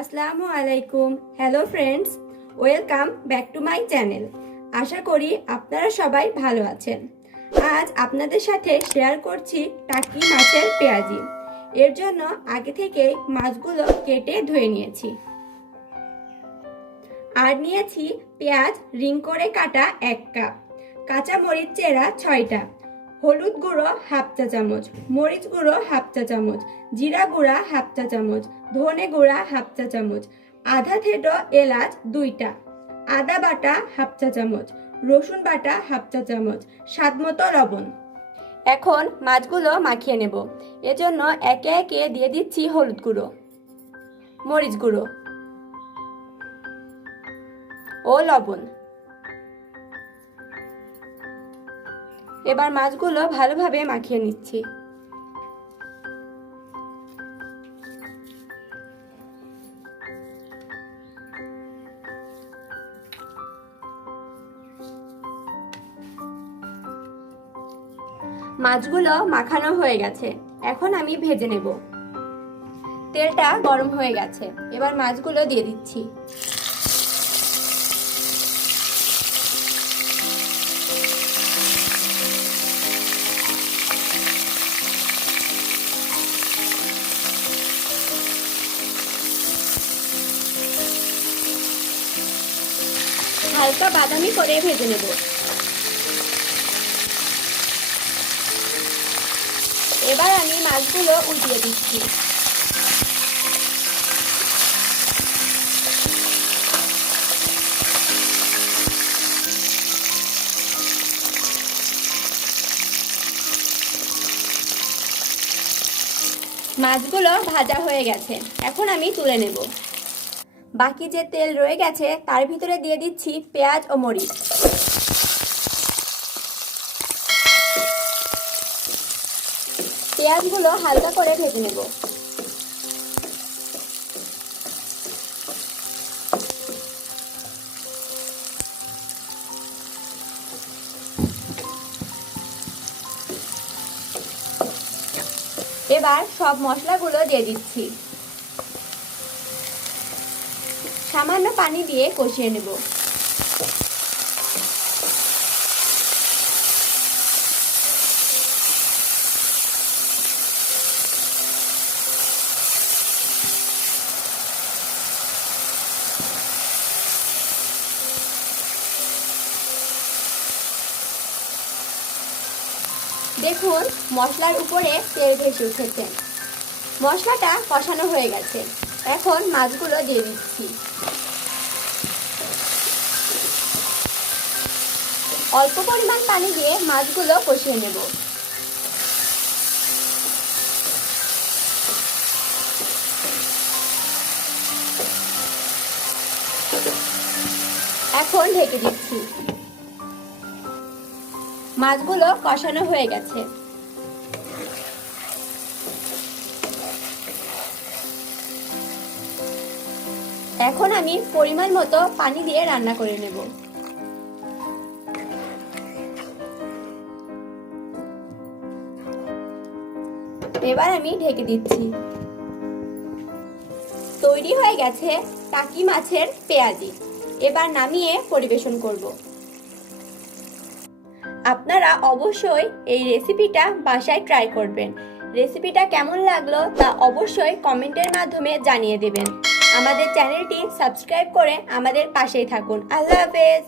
আসসালামু আলাইকুম। Hello friends, welcome back to my channel. আশা করি আপনারা সবাই ভালো আছেন। আজ আপনাদের সাথে শেয়ার করছি টাকি মাছের পেঁয়াজি। এর জন্য আগে থেকেই মাছগুলো কেটে ধুয়ে নিয়েছি। আর নিয়েছি পেঁয়াজ রিং করে কাটা 1 কাপ, কাঁচা মরিচ চেরা 6টা, হলুদ গুঁড়ো হাফ চা চামচ, মরিচ গুঁড়ো হাফ চা চামচ, জিরা গুঁড়া হাফ চা চামচ, ধনে গুঁড়া হাফ চা চামচ, আধা থেঁটো এলাচ 2টা, আদা বাটা হাফ চা চামচ, রসুন বাটা হাফ চা চামচ, স্বাদমতো লবণ। এখন মাছগুলো মাখিয়ে নেব। এজন্য একে একে দিয়ে দিচ্ছি হলুদ গুঁড়ো, মরিচ গুঁড়ো ও লবণ। এবার মাছগুলো ভালোভাবে মাখিয়ে নিচ্ছি। মাছগুলো মাখানো হয়ে গেছে, এখন আমি ভেজে নেব। তেলটা গরম হয়ে গেছে, এবার মাছগুলো দিয়ে দিচ্ছি। হালকা বাদামি করে ভেজে নেব। এবার আমি মাছগুলো উল্টিয়ে দিচ্ছি। মাছগুলো ভাজা হয়ে গেছে, এখন আমি তুলে নেব। বাকি যে তেল রয়ে গেছে তার ভিতরে দিয়ে দিচ্ছি পেঁয়াজ ও মরিচ। পেঁয়াজগুলো হালকা করে ভেজে নেব। এবার সব মশলাগুলো দিয়ে দিচ্ছি। সামান্য পানি দিয়ে কষিয়ে নেব। দেখুন, মশলার উপরে তেল ভেসে উঠেছে। মশলাটা কষানো হয়ে গেছে, এখন মাছগুলো দিয়ে দিচ্ছি। অল্প পরিমাণ পানি দিয়ে মাছগুলো কষিয়ে নেব। এখন ঢেকে দিচ্ছি। মাছগুলো কষানো হয়ে গেছে। এখন আমি পরিমাণ মতো পানি দিয়ে রান্না করে নেব। এবার আমি ঢেকে দিচ্ছি। তৈরি হয়ে গেছে টাকি মাছের পেঁয়াজি। এবার নামিয়ে পরিবেশন করব। আপনারা অবশ্যই এই রেসিপিটা বাসায় ট্রাই করবেন। রেসিপিটা কেমন লাগলো তা অবশ্যই কমেন্টের মাধ্যমে জানিয়ে দেবেন। আমাদের চ্যানেলটি সাবস্ক্রাইব করে আমাদের পাশেই থাকুন। আল্লাহ হাফেজ।